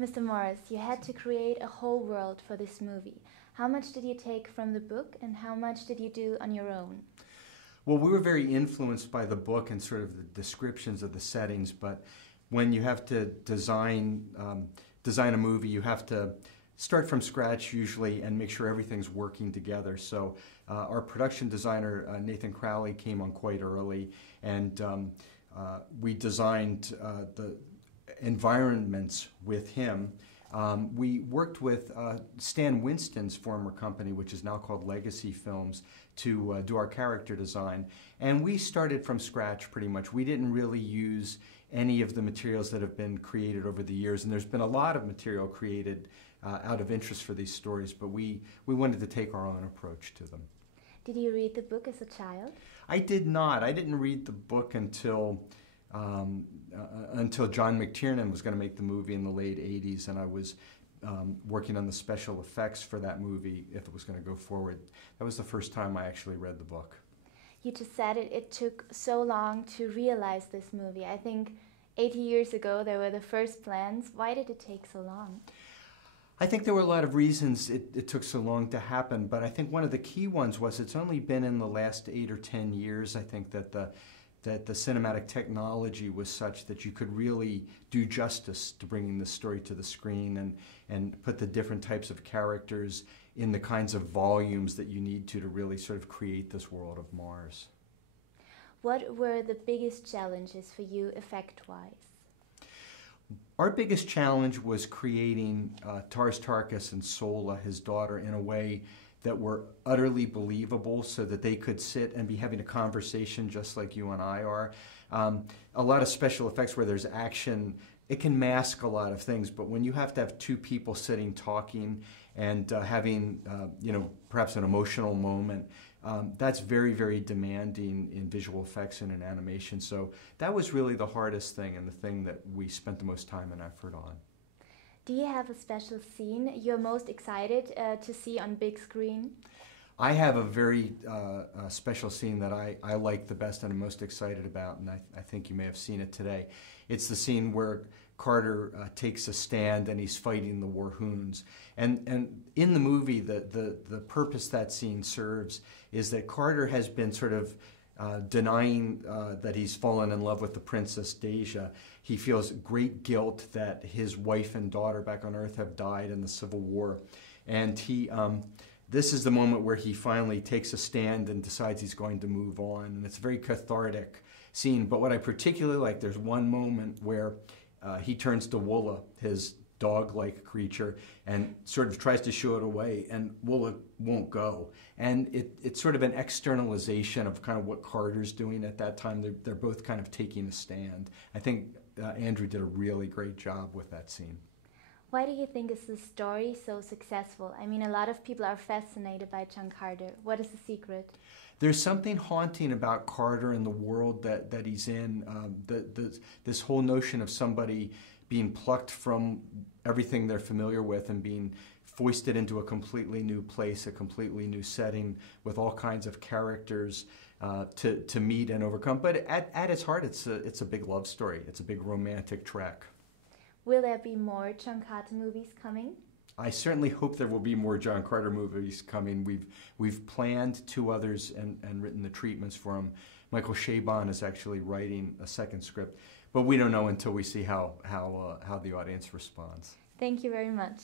Mr. Morris, you had to create a whole world for this movie. How much did you take from the book and how much did you do on your own? Well, we were very influenced by the book and sort of the descriptions of the settings, but when you have to design a movie, you have to start from scratch usually and make sure everything's working together. So our production designer, Nathan Crowley, came on quite early, and we designed the environments with him. We worked with Stan Winston's former company, which is now called Legacy Films, to do our character design. And we started from scratch pretty much. We didn't really use any of the materials that have been created over the years. And there's been a lot of material created out of interest for these stories, but we wanted to take our own approach to them. Did you read the book as a child? I did not. I didn't read the book until John McTiernan was going to make the movie in the late 80s, and I was working on the special effects for that movie if it was going to go forward. That was the first time I actually read the book. You just said it took so long to realize this movie. I think 80 years ago there were the first plans. Why did it take so long? I think there were a lot of reasons it took so long to happen, but I think one of the key ones was it's only been in the last 8 or 10 years, I think, that the cinematic technology was such that you could really do justice to bringing the story to the screen and put the different types of characters in the kinds of volumes that you need to really sort of create this world of Mars. What were the biggest challenges for you effect-wise? Our biggest challenge was creating Tars Tarkas and Sola, his daughter, in a way that were utterly believable so that they could sit and be having a conversation just like you and I are. A lot of special effects where there's action, it can mask a lot of things, but when you have to have two people sitting talking and having, perhaps an emotional moment, that's very, very demanding in visual effects and in animation. So that was really the hardest thing and the thing that we spent the most time and effort on. Do you have a special scene you're most excited to see on big screen? I have a very special scene that I like the best and I'm most excited about, and I think you may have seen it today. It's the scene where Carter takes a stand and he's fighting the Warhoons. And in the movie, the purpose that scene serves is that Carter has been sort of denying that he's fallen in love with the Princess Deja. He feels great guilt that his wife and daughter back on Earth have died in the Civil War. And this is the moment where he finally takes a stand and decides he's going to move on. And it's a very cathartic scene. But what I particularly like, there's one moment where he turns to Woola, his dog-like creature, and sort of tries to shoo it away, and Woola won't go. And it's sort of an externalization of kind of what Carter's doing at that time. They're both kind of taking a stand. I think Andrew did a really great job with that scene. Why do you think is the story so successful? I mean, a lot of people are fascinated by John Carter. What is the secret? There's something haunting about Carter and the world that he's in. This whole notion of somebody being plucked from everything they're familiar with and being foisted into a completely new place, a completely new setting with all kinds of characters to meet and overcome. But at its heart, it's a big love story. It's a big romantic trek. Will there be more John Carter movies coming? I certainly hope there will be more John Carter movies coming. We've planned 2 others and written the treatments for them. Michael Chabon is actually writing a second script, but we don't know until we see how the audience responds. Thank you very much.